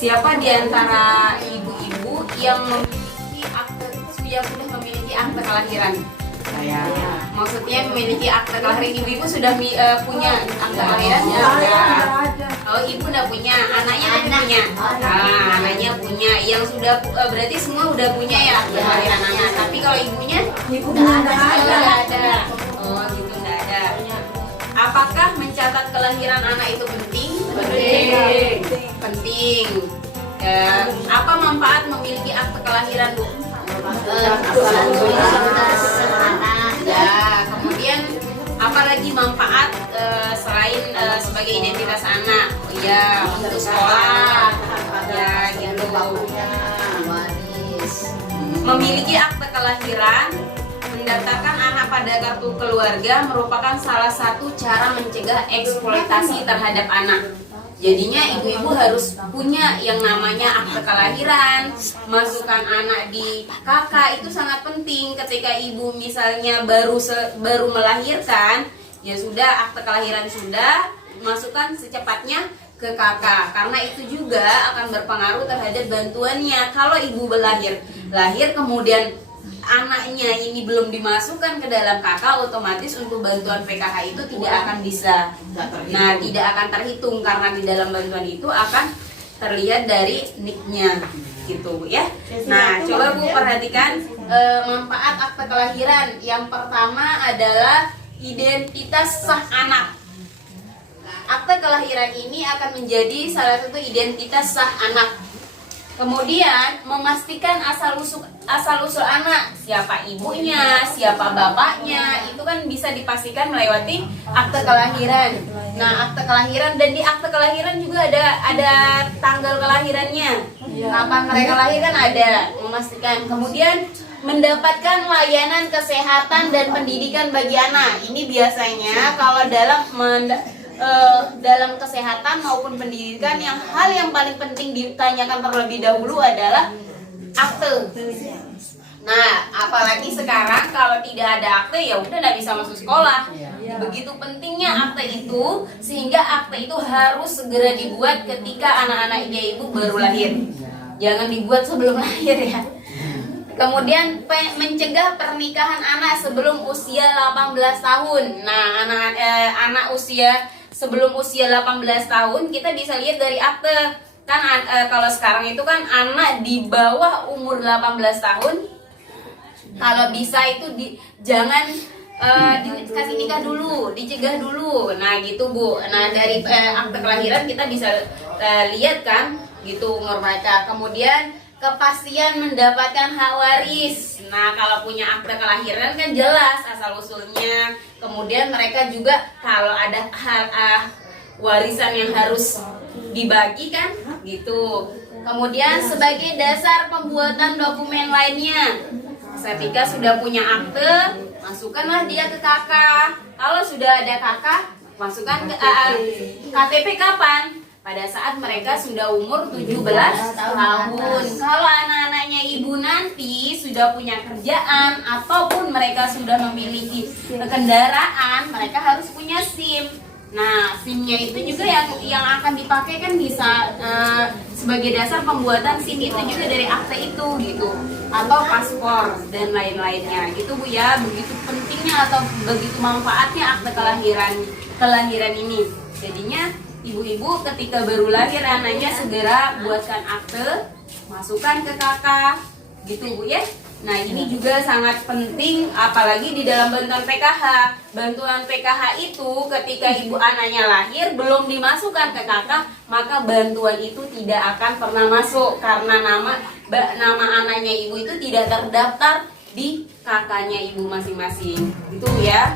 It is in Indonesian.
siapa di antara ibu-ibu yang memiliki akte, yang sudah memiliki akte kelahiran? Saya. Maksudnya memiliki akte kelahiran, ibu-ibu sudah punya akte kelahiran? Ya. Oh, ibu udah punya, anaknya kan punya. Nah, anaknya punya, yang sudah berarti semua udah punya ya akte kelahiran anak. Tapi kalau ibunya? Ibunya Nggak ada. Oh, gitu nggak ada. Apakah mencatat kelahiran anak itu penting? Penting. Penting. Apa manfaat memiliki akte kelahiran, Bu? Ya, kemudian apalagi manfaat selain sebagai identitas anak? Ya, untuk sekolah. Ya, gitu. Memiliki akte kelahiran, mendaftarkan anak pada kartu keluarga merupakan salah satu cara mencegah eksploitasi terhadap anak. Jadinya ibu-ibu harus punya yang namanya akte kelahiran, masukkan anak di KK itu sangat penting. Ketika ibu misalnya baru melahirkan, ya sudah akte kelahiran sudah, masukkan secepatnya ke KK karena itu juga akan berpengaruh terhadap bantuannya. Kalau ibu lahir kemudian anaknya ini belum dimasukkan ke dalam KK, otomatis untuk bantuan PKH itu tidak akan bisa. Nah, tidak akan terhitung karena di dalam bantuan itu akan terlihat dari NIK-nya gitu ya. Nah, coba Bu perhatikan manfaat akte kelahiran. Yang pertama adalah identitas sah anak. Akte kelahiran ini akan menjadi salah satu identitas sah anak. Kemudian memastikan asal usul anak, siapa ibunya, siapa bapaknya, itu kan bisa dipastikan melewati akte kelahiran. Nah, akte kelahiran, dan di akte kelahiran juga ada tanggal kelahirannya. Kapan mereka lahir kan ada, memastikan. Kemudian mendapatkan layanan kesehatan dan pendidikan bagi anak. Ini biasanya kalau dalam kesehatan maupun pendidikan, hal yang paling penting ditanyakan terlebih dahulu adalah akte. Nah, apalagi sekarang kalau tidak ada akte ya udah nggak bisa masuk sekolah. Begitu pentingnya akte itu, sehingga akte itu harus segera dibuat ketika anak-anaknya ibu baru lahir. Jangan dibuat sebelum lahir ya. Kemudian mencegah pernikahan anak sebelum usia 18 tahun. Nah, anak usia sebelum usia 18 tahun kita bisa lihat dari akte. Kan kalau sekarang itu kan anak di bawah umur 18 tahun kalau bisa itu jangan dikasih nikah dulu, dicegah dulu. Nah, gitu Bu. Nah, dari akte kelahiran kita bisa lihat kan gitu umur mereka. Kemudian kepastian mendapatkan hak waris. Nah, kalau punya akte kelahiran kan jelas asal usulnya. Kemudian mereka juga kalau ada hak warisan yang harus dibagi kan, gitu. Kemudian sebagai dasar pembuatan dokumen lainnya, ketika sudah punya akte, masukkanlah dia ke KK. Kalau sudah ada KK, masukkan ke KTP kapan? Pada saat mereka sudah umur 17 tahun. Kalau anak-anaknya ibu nanti sudah punya kerjaan ataupun mereka sudah memiliki kendaraan, mereka harus punya SIM. Nah, SIM-nya itu juga yang akan dipakai kan bisa sebagai dasar pembuatan SIM itu juga dari akte itu gitu, atau paspor dan lain-lainnya gitu Bu ya. Begitu pentingnya atau begitu manfaatnya akte kelahiran ini. Jadinya ibu-ibu ketika baru lahir anaknya segera buatkan akte, masukkan ke KK gitu Bu ya. Nah, ini juga sangat penting apalagi di dalam bantuan PKH. Bantuan PKH itu ketika ibu anaknya lahir belum dimasukkan ke KK, maka bantuan itu tidak akan pernah masuk karena nama anaknya ibu itu tidak terdaftar di KK-nya ibu masing-masing. Gitu ya.